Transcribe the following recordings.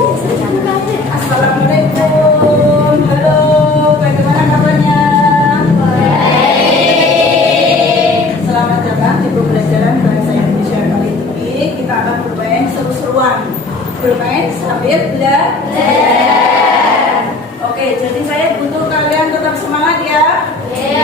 Assalamualaikum. Halo, bagaimana kabarnya? Baik. Selamat datang di pembelajaran bahasa Indonesia kali ini. Kita akan bermain seru-seruan. Bermain sambil belajar. Oke, jadi saya butuh kalian tetap semangat ya. Oke,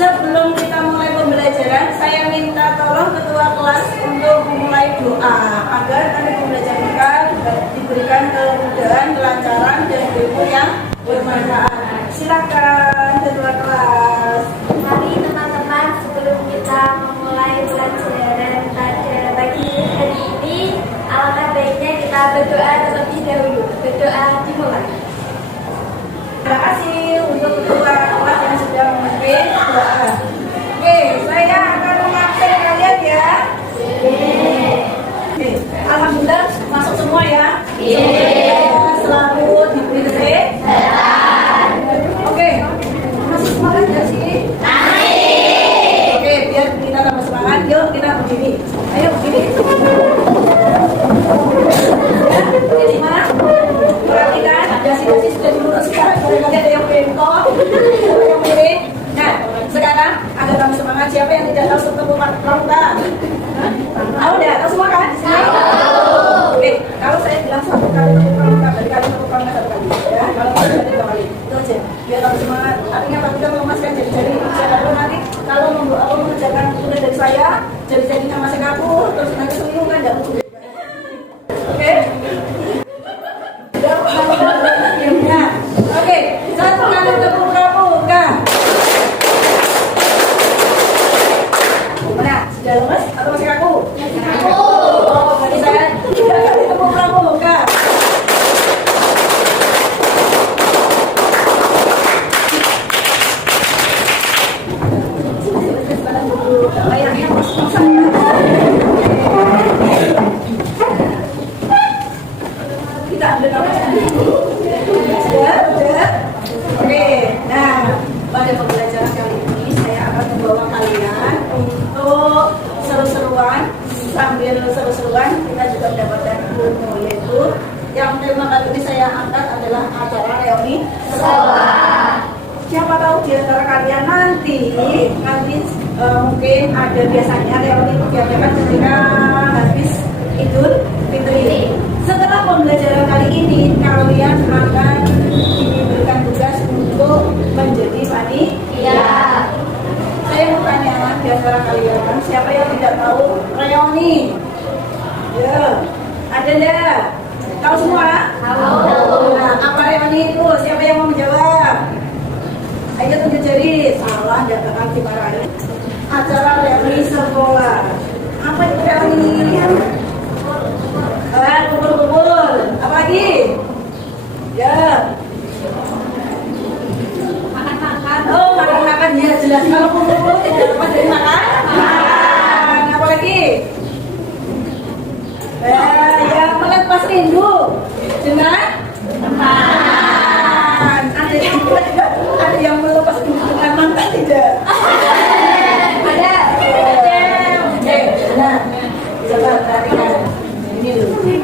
sebelum kita mulai pembelajaran, saya minta tolong ketua kelas untuk memulai doa agar nanti pembelajaran kita diberikan kemudahan, kelancaran, dan ilmu yang bermanfaat. Silakan ketua kelas. Mari teman-teman, sebelum kita memulai pelajaran pada pagi hari ini, alangkah baiknya kita berdoa terlebih dahulu. Berdoa dimulai. Terima kasih untuk ketua kelas yang sudah memimpin doa. Oke, saya akan memakai kalian ya. Oke, alhamdulillah masuk semua ya. Selalu diberi kesehatan. Oke, masih semangat gak sih? Oke, biar kita tambah semangat, yuk kita berdiri. Ayo berdiri. Ini mana? Perhatikan, dasi-dasi sudah diurut sekarang. Barangkali ada yang bengkok, ada yang miring. Nah, sekarang agar kamu semangat, siapa yang tidak tahu struktur pramuka? Tahu udah? Tahu semua kan? Oke, kalau saya bilang satu kali struktur pramuka, berarti kali struktur pramuka satu kali. Ya, kalau tidak ada dua kali. Itu aja. Biar kamu semangat. Artinya kalau kita memasukkan jari-jari, siapapun nanti kalau mengerjakan tugas dari saya, jari-jarinya masih kaku, terus nanti seminggu kan tidak mungkin. Oke? Oke, satu kali tepuk pramuka. Mana? Sudah lemes atau masih kaku? Oh, berarti saya tiga kali tepuk pramuka. Kita ambil nafas dulu. Sudah? Oke, nah pada pembelajaran kali ini saya akan membawa kalian untuk seru-seruan. Sambil seru-seruan kita juga mendapatkan ilmu, yaitu yang tema kali ini saya angkat adalah acara reuni sekolah. Siapa tahu di antara kalian nanti mungkin ada biasanya reuni diadakan ketika habis Idul Fitri. Setelah pembelajaran kali ini, kalian akan diberikan tugas untuk menjadi panitia. Saya mau tanya di antara kalian, siapa yang tidak tahu reuni? Ya, ada enggak? Tahu semua? Tahu. Nah, apa reuni itu? Siapa yang mau menjawab? Ayo tunjuk jari. Salah, enggak bakal dimarahin. Acara reuni sekolah. Apa itu reuni? Kumpul-kumpul. Apa lagi? Ya. Makan-makan. Oh, makan-makan ya jelas. Kalau kumpul-kumpul tidak lepas dari makan. Makan. Apa lagi? Yang melepas rindu dengan teman. Ada yang melepas rindu dengan mantan tidak? Ada. Nah, coba perhatikan. Ini dulu.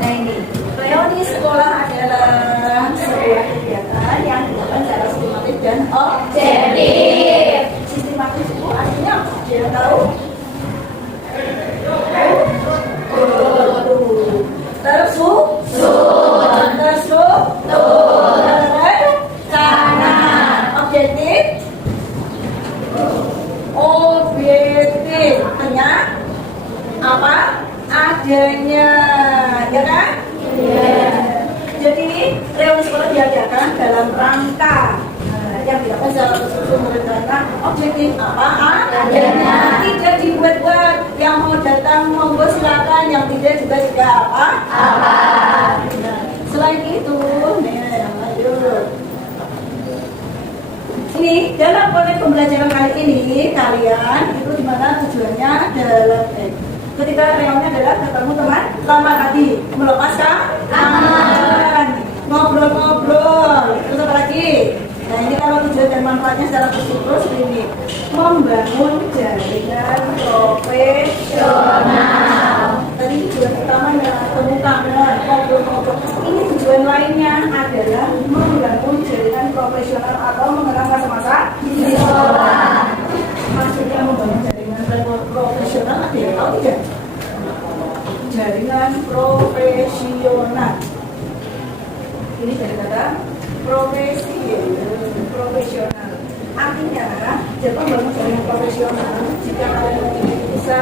Nah ini, reuni sekolah adalah sebuah kegiatan yang dilakukan secara sistematis dan objektif. Sistematis itu artinya apa? Dia tahu? Terencana. Objektif. Hanya apa adanya, ya kan? Jadi reuni sekolah diadakan dalam rangka yang dilakukan secara terstruktur merencanakan objektif apa adanya. Tidak dibuat-buat. Yang mau datang monggo silakan, yang tidak juga apa. Nah, selain itu, lanjut. Ini dalam konteks pembelajaran kali ini kalian itu dimana tujuannya dalam ketika reuni adalah ketemu teman lama tadi, melepaskan kangen, ngobrol-ngobrol, terus apa lagi? Nah ini kalau tujuan dan manfaatnya secara terstruktur seperti ini, membangun jaringan profesional. lainnya adalah membangun jaringan profesional atau mengenang masa-masa di sekolah. Maksudnya membangun jaringan profesional ada yang tahu tidak? Jaringan profesional. Ini dari kata profesional. Artinya, jadi membangun jaringan profesional jika kalian bisa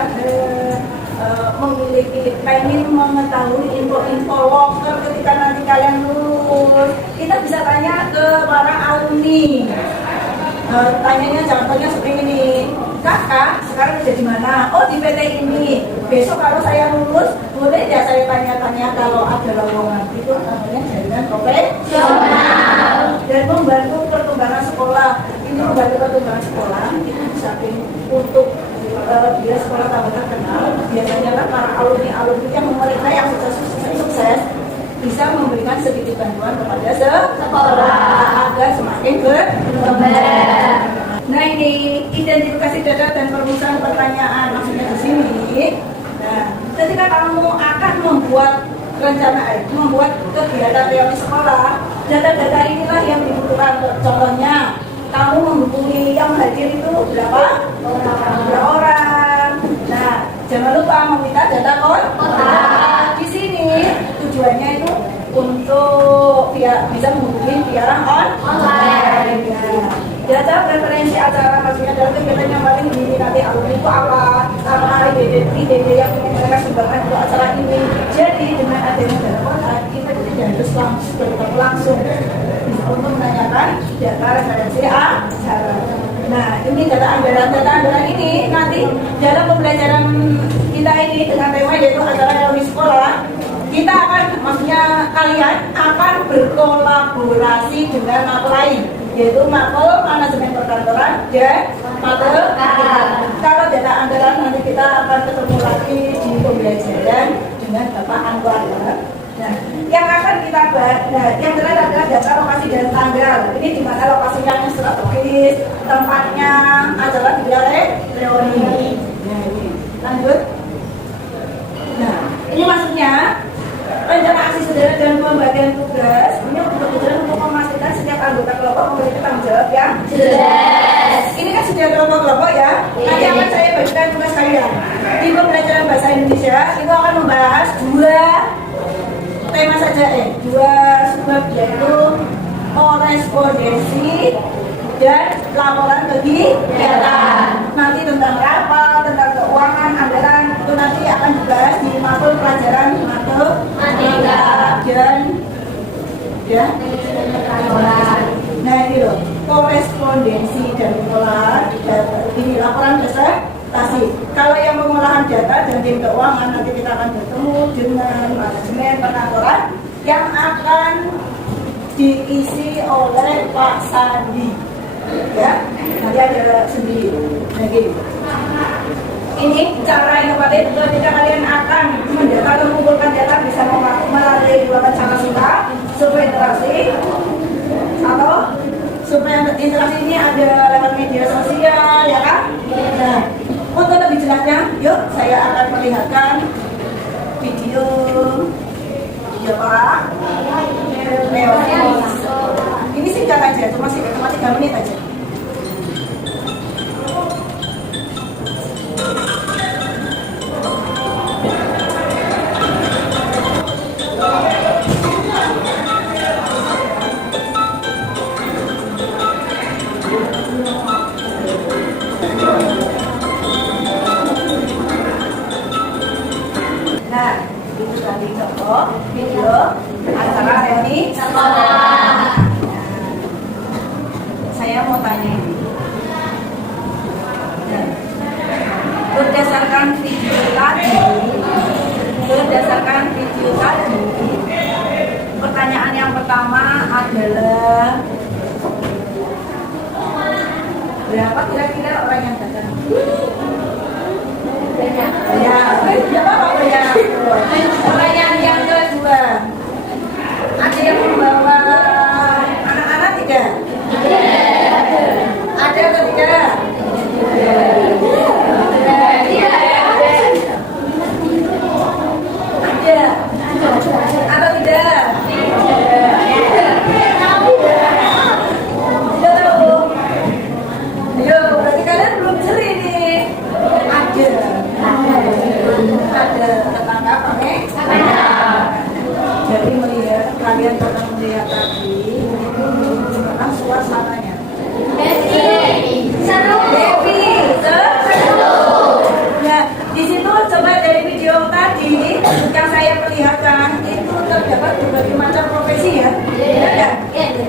memiliki pengen mengetahui info-info lokal ketika nanti kalian lulus, kita bisa tanya ke para alumni. Tanyanya contohnya seperti ini, kakak sekarang kerja di mana? Oh, di PT ini. Besok kalau saya lulus boleh ya saya tanya-tanya kalau ada lowongan. Itu namanya jaringan profesional. Dan membantu perkembangan sekolah. Ini membantu perkembangan sekolah itu bisa untuk dia sekolah tambah terkenal. Biasanya kan para alumni yang mereka yang sukses bisa memberikan sedikit bantuan kepada sekolah agar semakin berkembang. Nah, ini identifikasi data dan perumusan pertanyaan maksudnya di sini. Nah, ketika kamu akan membuat rencana, membuat kegiatan teori sekolah, data-data inilah yang dibutuhkan. Contohnya, kamu menghubungi yang hadir itu berapa orang. Nah, jangan lupa meminta data kontak. Di sini tujuannya itu untuk bisa menghubungi via online. Data preferensi acara maksudnya dalam kegiatan yang paling diminati alumni itu apa, sama IDD yang ingin mereka sumbangkan untuk acara ini. Jadi dengan adanya data kontak kita harus langsung untuk menanyakan data referensi acara. Nah, ini data anggaran ini nanti dalam pembelajaran kita ini dengan tema yaitu acara reuni sekolah, kita akan, maksudnya kalian akan berkolaborasi dengan mapel lain, yaitu mapel manajemen perkantoran dan mapel kalau data anggaran nanti kita akan ketemu lagi di pembelajaran dengan Bapak Anwar. Nah, yang akan kita bahas, yang terakhir adalah data lokasi dan tanggal. Ini di mana lokasinya yang strategis, tempatnya adalah di reuni. Nah, ini lanjut. Nah, ini maksudnya rencana aksi saudara dan pembagian tugas ini kebetulan untuk memastikan setiap anggota kelompok memiliki tanggung jawab yang jelas. Ini kan sudah kelompok-kelompok ya. Nanti akan saya bagikan tugas kalian. Di pembelajaran bahasa Indonesia itu akan membahas dua tema saja, dua subbab, yaitu korespondensi dan laporan kegiatan. Nanti tentang rapal, tentang keuangan, anggaran itu nanti akan dibahas di mapel pelajaran matematika dan ya. Nah, ini loh, korespondensi dan pengolahan ini laporan presentasi. Kalau yang pengolahan data dan tim keuangan nanti kita akan bertemu dengan manajemen perkantoran yang akan diisi oleh Pak Sandi. Ya, nanti ada sendiri. Nah, gini. Ini cara inovatif ketika kalian akan mendata atau mengumpulkan data bisa melalui dua cara suka, survei interaksi atau survei interaksi ini ada lewat media sosial, ya kan? Nah, untuk lebih jelasnya, yuk saya akan perlihatkan video Pak Leo. Ini singkat aja, cuma 3 menit aja. Nah, itu tadi contoh video acara reuni sekolah. Saya mau tanya ini. Nah, berdasarkan video tadi, pertanyaan yang pertama adalah berapa kira-kira orang yang datang? Banyak. Pertanyaan yang kedua, ada yang membawa anak-anak tidak? Ada atau tidak? Ada atau tidak? kalian pernah melihat tadi itu bagaimana suasananya? Happy. Seru. Happy, seru. Nah, di situ coba dari video tadi yang saya perlihatkan itu terdapat berbagai macam profesi ya.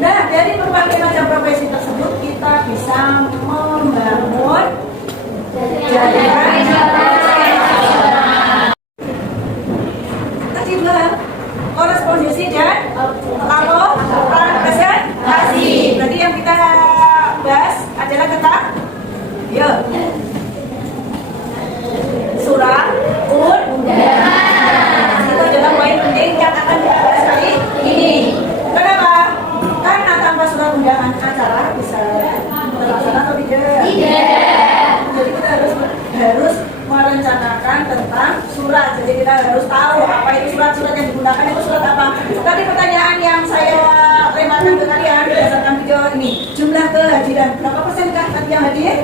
Nah, dari berbagai macam profesi tersebut kita bisa membangun tadi dua korespondensi dan presentasi. Berarti yang kita bahas adalah tentang surat undangan. Itu adalah poin penting yang akan kita bahas kali ini. Kenapa? Karena tanpa surat undangan acara bisa terlaksana atau tidak? Tidak. Jadi kita harus merencanakan tentang surat. Jadi kita harus tahu apa itu surat-surat yang digunakan itu surat apa. Tadi pertanyaan yang saya lemparkan ke kalian berdasarkan video ini, jumlah kehadiran berapa persen kah tadi yang hadir?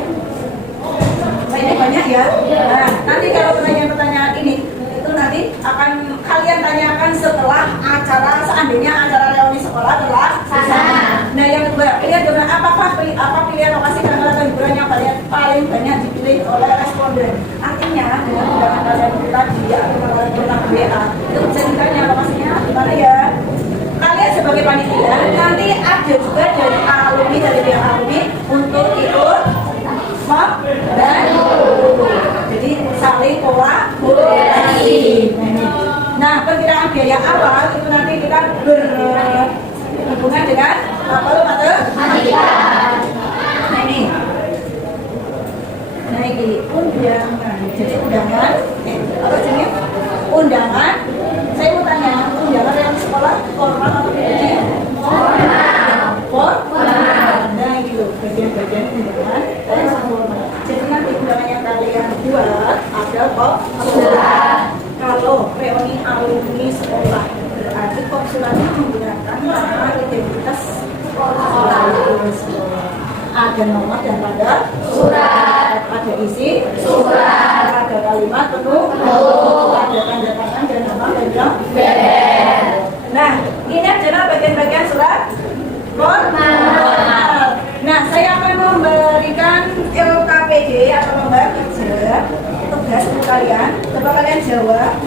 Ini banyak ya. Nah, nanti kalau pertanyaan-pertanyaan ini itu nanti akan kalian tanyakan setelah acara, seandainya acara reuni sekolah telah selesai. Nah, yang kedua, pilihan donor apa pilihan lokasi tanggal liburan yang paling banyak dipilih oleh responden. Artinya dengan undangan kalian tadi atau kalian pernah WA itu bisa ditanya lokasinya di mana ya. Kalian sebagai panitia nanti ada juga dari pihak alumni untuk ikut dan jadi saling kolaborasi. Nah, perkiraan biaya awal itu nanti kita berhubungan dengan matematika. Nah ini undangan. Jadi undangan apa jenis? Undangan. Saya mau tanya, undangan yang sekolah formal atau tidak? Formal. Nah gitu, bagian-bagian undangan formal. Jadi nanti undangan yang kalian buat ada kok surat. Kalau reuni alumni sekolah berarti kok suratnya menggunakan nama identitas sekolah. Ada nomor dan pada surat, ada isi surat, ada kalimat penuh, ada tanda tangan dan nama dan bebel. Nah, ini adalah bagian-bagian surat formal. Nah, saya akan memberikan LKPD atau lembar kerja tugas untuk kalian. Coba kalian jawab.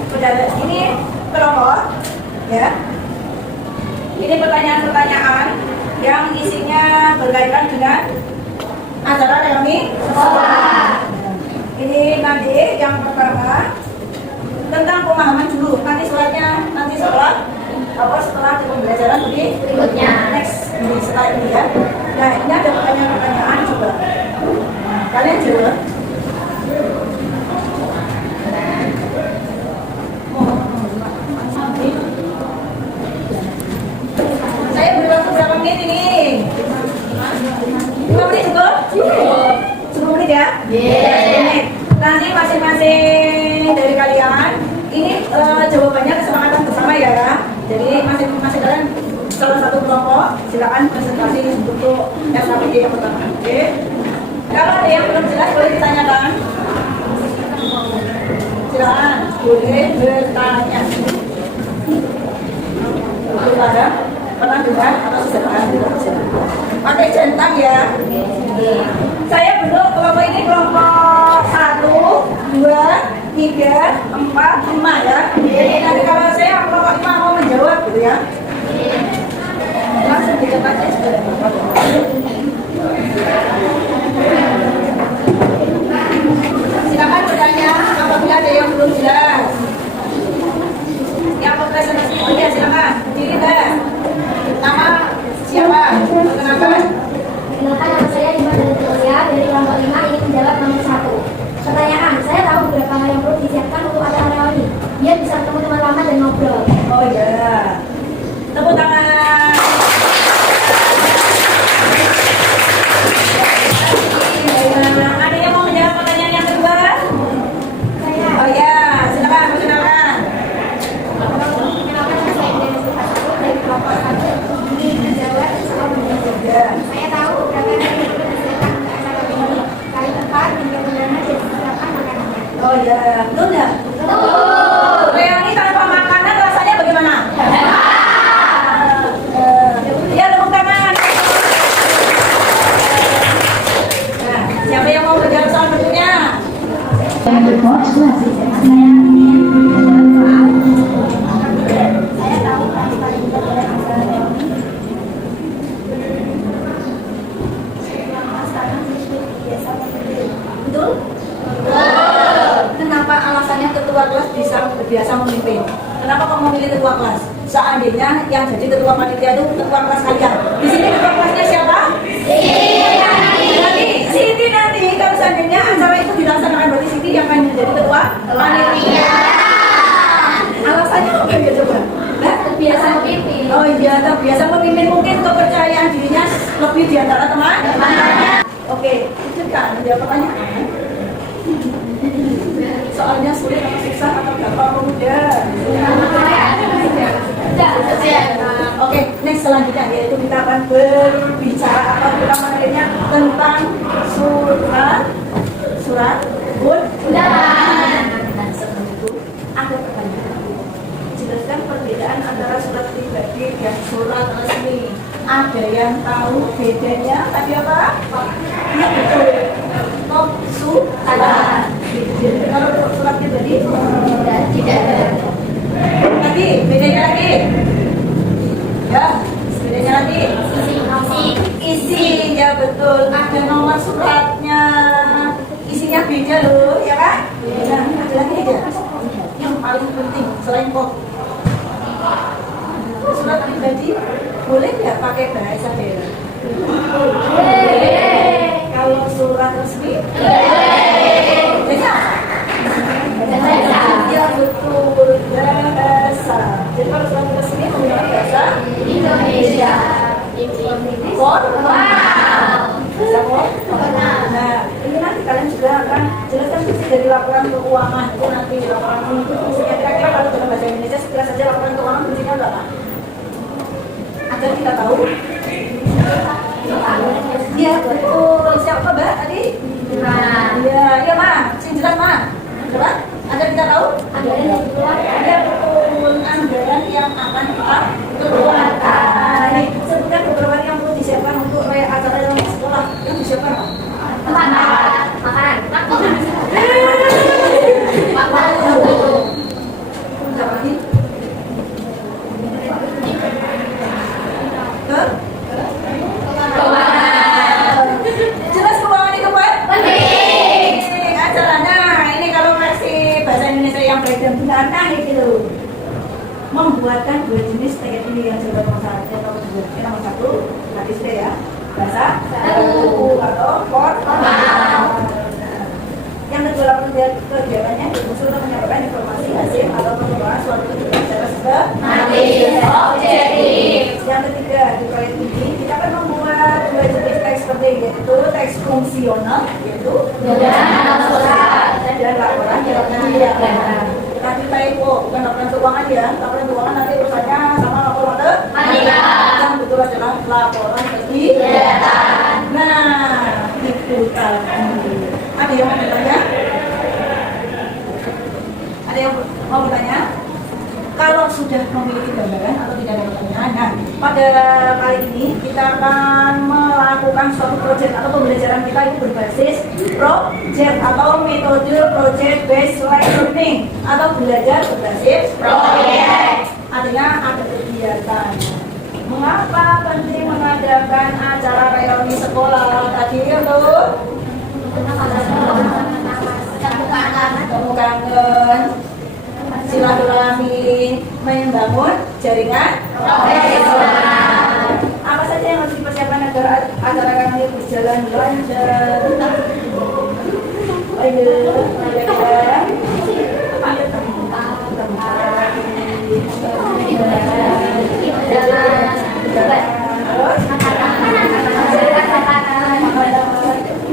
Ini peroleh, ya. Ini pertanyaan-pertanyaan yang isinya berkaitan dengan acara reuni sekolah. Ini nanti yang pertama tentang pemahaman dulu. Nanti suratnya nanti setelah pembelajaran berikutnya. Next setelah ini ya. Nah ini ada pertanyaan-pertanyaan coba. Nah, kalian jawab. Saya beri waktu berapa menit ini? 5 menit cukup? 10 menit ya? Menit. Nanti masing-masing dari kalian ini jawabannya kesepakatan bersama ya. Jadi masing-masing kalian salah satu kelompok silakan presentasi untuk SKPD yang pertama. Oke? Kalau ada yang belum jelas boleh ditanyakan. Silakan boleh bertanya. Untuk pada pernah dengar atau sudah pakai centang ya. Saya bentuk kelompok ini kelompok 1, 2, 3, 4, 5 ya. Jadi nanti kalau saya kelompok 5 mau menjawab gitu ya. Langsung dicatat aja sudah. Silakan bertanya apabila ada yang belum jelas. Yang presentasi ya silakan. Diri Mbak. Nama siapa? Perkenalkan. Kenalkan nama saya Dima dari Telia dari kelompok 5 ingin menjawab nomor 1. Pertanyaan, saya tahu beberapa hal yang perlu disiapkan untuk acara reuni. Biar bisa ketemu teman lama dan ngobrol. Oh ya. Tepuk tangan. Ada yang mau menjawab pertanyaan yang kedua? Saya. Oh ya, silakan perkenalkan. Kenalkan nama saya dari kelompok 1 ingin menjawab soal Ya. Saya tahu beberapa hal yang perlu disiapkan untuk acara reuni. Kali tempat hingga undangan dan persiapan makanannya. Oh ya, betul nggak? Betul. Reuni tanpa makanan rasanya bagaimana? saya ingin berdoa. Saya tahu paling adalah antara reuni. Karena siswi biasa memimpin. Betul? Kenapa alasannya ketua kelas bisa biasa memimpin? Kenapa kamu memilih ketua kelas? Seandainya yang jadi ketua panitia itu ketua kelas kalian. Di sini ketua kelasnya siapa? Siti nanti kalau seandainya acara itu dilaksanakan berarti Siti yang akan menjadi ketua panitia. Alasannya apa ya coba? Biasa memimpin. Oh iya, terbiasa memimpin, mungkin kepercayaan dirinya lebih di antara teman-teman. Oke, itu kan menjawab pertanyaan. Soalnya sulit atau susah atau gampang atau mudah? Oke, next selanjutnya yaitu kita akan berbicara atau kita materinya tentang surat undangan. Sebelum itu ada pertanyaan. Jelaskan perbedaan antara surat pribadi dan surat resmi. Ada yang tahu bedanya? Tadi apa? Ya betul. Surat. Kalau surat pribadi tidak ada. Lagi, bedanya lagi. Ya, bedanya lagi. Isi, ya betul. Ada nomor suratnya. Isinya beda loh, ya kan? Nah, ada lagi aja. Yang paling penting selain kok. Surat pribadi boleh nggak pakai bahasa daerah? Kalau surat resmi? Ya betul, bahasa. Jadi kalau surat resmi menggunakan bahasa Indonesia. formal. Nah, ini nanti kalian juga akan jelaskan fungsi dari laporan keuangan. Itu nanti laporan itu fungsinya kira-kira kalau dalam bahasa Indonesia segera saja laporan keuangan fungsinya berapa? Agar kita tahu. Iya betul. Siapa Mbak tadi? Iya, iya Ma. Sing jelas Ma. Coba. Agar kita tahu. Ada betul anggaran yang akan kita keluarkan. Sebutkan beberapa yang perlu disiapkan untuk acara dalam sekolah yang disiapkan. Makanan. Jelas keuangan itu Pak? Penting. Acaranya ini kalau versi bahasa Indonesia yang baik dan benar, nah itu membuatkan dua jenis tiket ini yang sudah masalahnya nomor satu tadi sudah ya bahasa atau formal. Yang kedua laporan kegiatannya diusul untuk menyampaikan informasi hasil atau pengembangan suatu kegiatan secara objektif. Yang ketiga di proyek ini kita akan membuat dua jenis teks penting yaitu teks fungsional yaitu dan laporan jawabnya. Tadi typo bukan laporan keuangan ya, laporan keuangan nanti urusannya sama laporan yang betul adalah laporan kegiatan. Nah itu tadi. Ada yang mau bertanya? Ada yang mau bertanya? Kalau sudah memiliki gambaran atau tidak ada pertanyaan, nah pada kali ini kita akan melakukan suatu proyek atau pembelajaran kita itu berbasis project atau metode project based learning atau belajar berbasis proyek. Artinya ada kegiatan. Mengapa penting mengadakan acara reuni sekolah tadi itu? Kamu kangen silaturahmi, membangun jaringan profesional. Apa saja yang harus dipersiapkan agar acara kami berjalan lancar?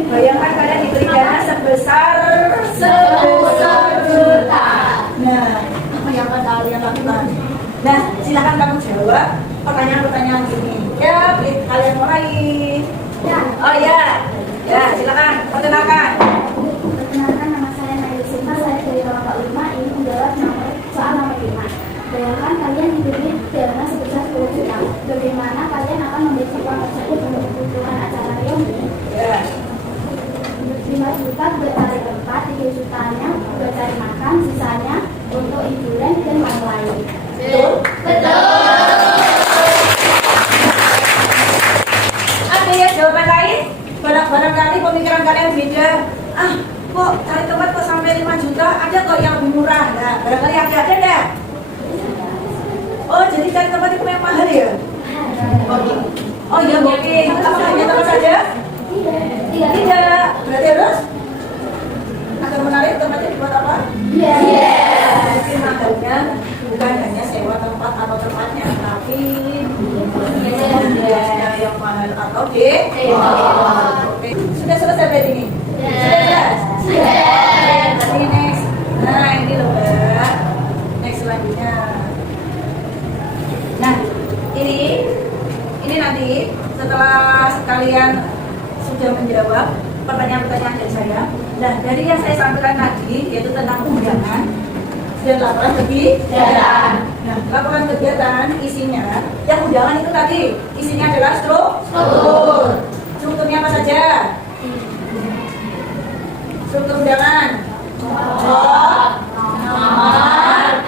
Bayangkan kalian diberi dana sebesar 10 juta. Nah, apa yang akan kalian lakukan? Nah, silakan kamu jawab pertanyaan-pertanyaan ini. Ya, kalian mulai. Ya. Oh ya, ya silakan perkenalkan. Perkenalkan, nama saya Naila Sinta, saya dari kelompok 5 ini menjawab soal nomor 5. Bayangkan kalian diberi dana sebesar 10 juta. Bagaimana kalian akan memberi uang tersebut untuk kebutuhan acara reuni? Ya. 5 juta buat cari tempat, 3 jutanya buat cari makan, sisa Barangkali ada enggak? Oh, jadi cari tempat itu yang mahal ya? Oh iya, oke. Apa hanya tempat saja? Tidak. Berarti harus agar menarik tempatnya dibuat apa? Mungkin mahalnya bukan hanya sewa tempat atau tempatnya, tapi biayanya yang mahal atau Oke. Sudah selesai berarti ini? Sudah. Berarti next. Nah ini loh Mbak. Next selanjutnya. Nah ini nanti setelah kalian sudah menjawab pertanyaan-pertanyaan dari saya. Nah, dari yang saya sampaikan tadi yaitu tentang undangan dan laporan kegiatan. Nah, laporan kegiatan isinya, yang undangan itu tadi isinya adalah struktur. Strukturnya apa saja? Struktur undangan. Nomor, alamat,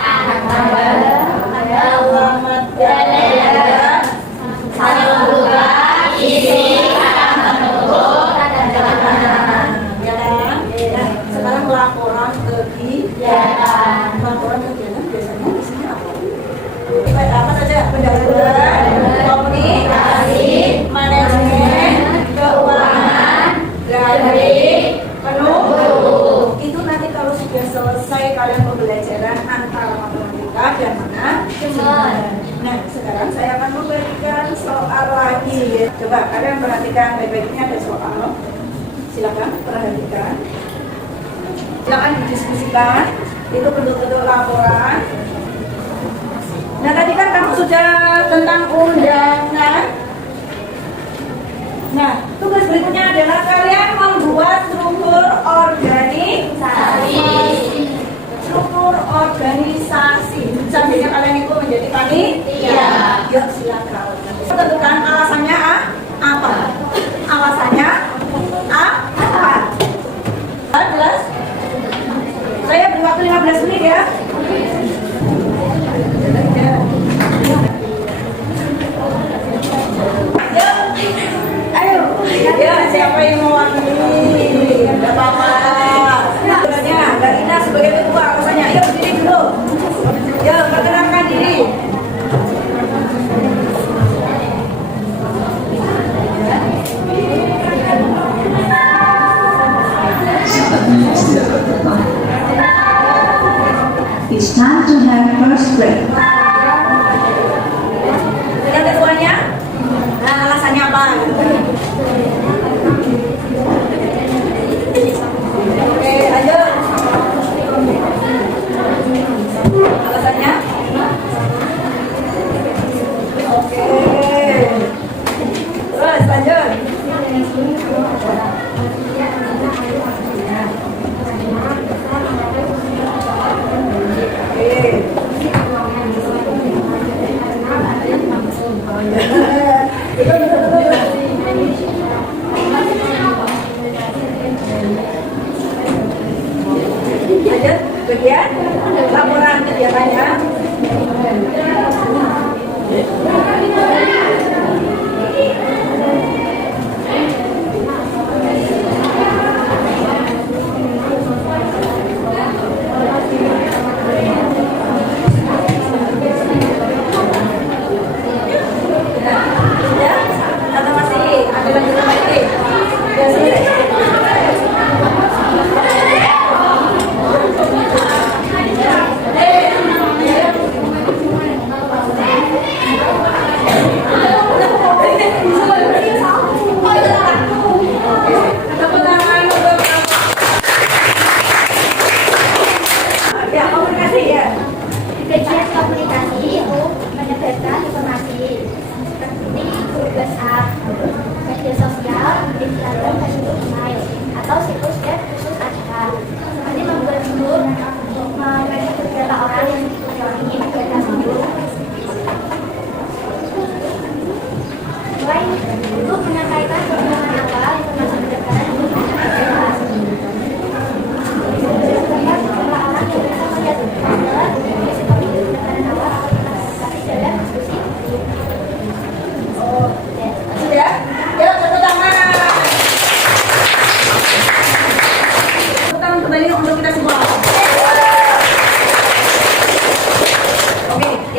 sekarang laporan kegiatan. Laporan kegiatan biasanya isinya apa? Apa saja? Pendahuluan, komunikasi, manajemen, keuangan, grafik, penuh. Itu nanti kalau sudah selesai kalian pembelajaran antara matematika dan manajemen. Nah, sekarang saya akan memberikan soal lagi. Coba kalian perhatikan baik-baiknya, ada soal. Silakan perhatikan. Silakan didiskusikan. Itu bentuk-bentuk laporan. Nah, tadi kan kamu sudah tentang undangan. Nah, tugas berikutnya adalah kalian membuat struktur organisasi. Struktur organisasi. Seandainya kalian itu menjadi panitia. Yuk silakan. Tentukan alasannya apa? Alasannya apa? Jelas? Saya beri waktu 15 menit ya. Ayo, ya siapa yang mewakili? Tidak apa-apa. Sebenarnya Mbak Ina sebagai ketua alasannya. Ayo berdiri dulu. Ya, perkenalkan diri. It's time to have first break. Dengan ketuanya, nah alasannya apa? Oke, lanjut. Alasannya? Oke. Terus lanjut. Lanjut, bagian laporan kegiatannya. Atau masih ada lanjutan lagi? Ya selesai.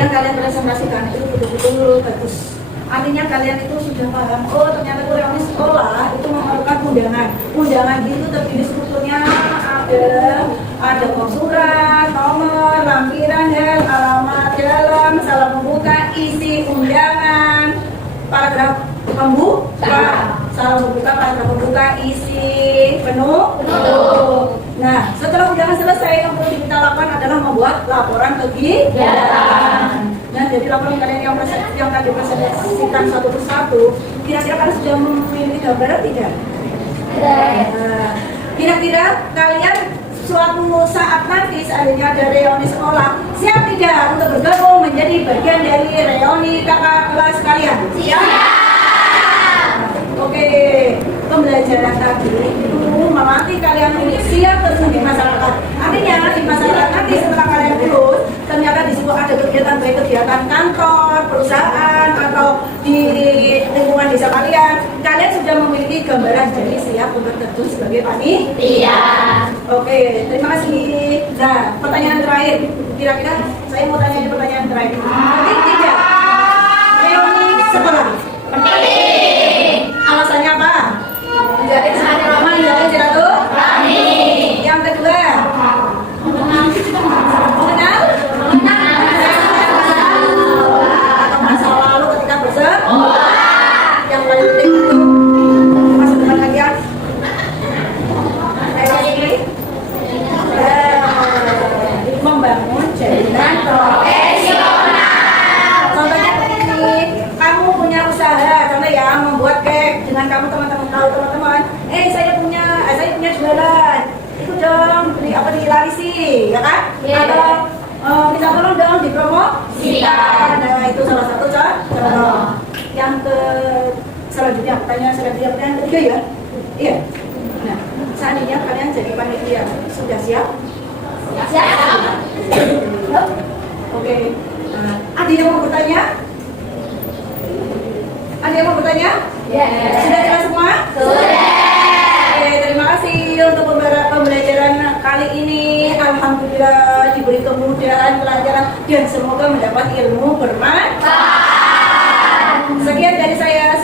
yang kalian presentasikan itu betul-betul bagus. Artinya kalian itu sudah paham, oh ternyata reuni sekolah itu memerlukan undangan. Undangan itu terdiri sebetulnya ada surat, nomor, lampiran, alamat dalam, salah membuka, isi undangan, paragraf pembuka, salah membuka, paragraf pembuka, isi penutup. Nah, setelah undangan selesai, yang perlu kita lakukan adalah membuat laporan kegiatan. Nah, jadi laporan kalian yang tadi presentasikan satu persatu, kira-kira kalian sudah memiliki gambaran tidak? Nah, kira-kira kalian suatu saat nanti seandainya ada reuni sekolah, siap tidak untuk bergabung menjadi bagian dari reuni kakak kelas kalian? Siap! Oke, pembelajaran tadi itu melatih kalian untuk siap terjun di masyarakat. Artinya di masyarakat nanti setelah kalian lulus, ternyata di situ ada kegiatan baik kegiatan kantor, perusahaan atau di lingkungan desa kalian sudah memiliki gambaran jadi siap untuk terjun sebagai panitia. Oke, terima kasih. Nah, pertanyaan terakhir, kira-kira saya mau tanya pertanyaan terakhir. Penting tidak reuni sekolah? Penting. Alasannya apa? Menjadi sehari lama menjadi jatuh. Yang kedua, mengenal atau masa lalu ketika bersekolah. Yang paling penting itu masa depan kalian. Membangun jaringan profesional. Contohnya begini, kamu punya usaha, contoh ya membuat cake dengan kamu teman-teman tahu teman-teman. Saya punya jualan. Itu dong dilarisi, ya kan? Atau minta tolong dong dipromosikan. Nah, itu salah satu contoh. Yang selanjutnya pertanyaan ketiga ya. Iya. Nah, seandainya kalian jadi panitia, sudah siap? Siap. Oke. Nah, ada yang mau bertanya? Ada yang mau bertanya? Sudah jelas semua? Sudah. Oke, terima kasih untuk pembelajaran kali ini. Alhamdulillah diberi kemudahan pelajaran dan semoga mendapat ilmu bermanfaat. Sekian dari saya.